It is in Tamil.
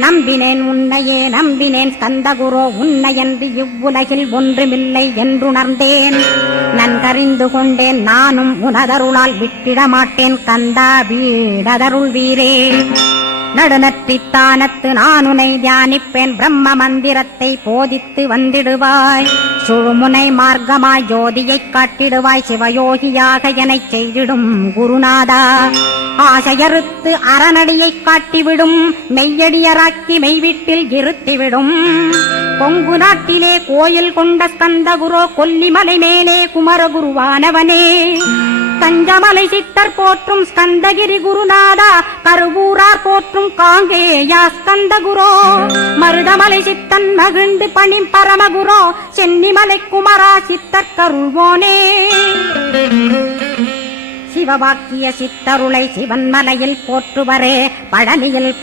நம்பினேன் உன்னையே நம்பினேன் ஸ்கந்தகுரோ உன்னையன்றி இவ்வுலகில் ஒன்றுமில்லை என்றுணர்ந்தேன். நன்கறிந்து கொண்டேன் நானும் உனதருளால் விட்டிட மாட்டேன் கந்தா வீடதருள் வீரே. நடுநற்றித்தானத்து நானுனை தியானிப்பேன் பிரம்ம மந்திரத்தை போதித்து வந்திடுவாய். சுழுமுனை மார்க்கமாய் ஜோதியைக் காட்டிடுவாய் சிவயோகியாக எனச் செய்திடும் குருநாதா. ஆசையறுத்து அறநடியைக் காட்டிவிடும் மெய்யடியராக்கி மெய்வீட்டில் இருத்திவிடும். கொங்கு நாட்டிலே கோயில் கொண்ட ஸ்கந்தகுரோ கொல்லிமலை மேலே குமரகுருவானவனே. கஞ்சமலை சித்தர் போற்றும் ஸ்கந்தகிரி குருநாதா கருவூரார் போற்றும் காங்கேயா ஸ்கந்தகுரோ. மருதமலை சித்தன் மகிழ்ந்து பணி பரமகுரோ சென்னிமலை குமரா சித்தர் கருள்வோனே. சிவவாக்கிய சித்தருளை சிவன்மலையில் போற்றுவரே பழனியில்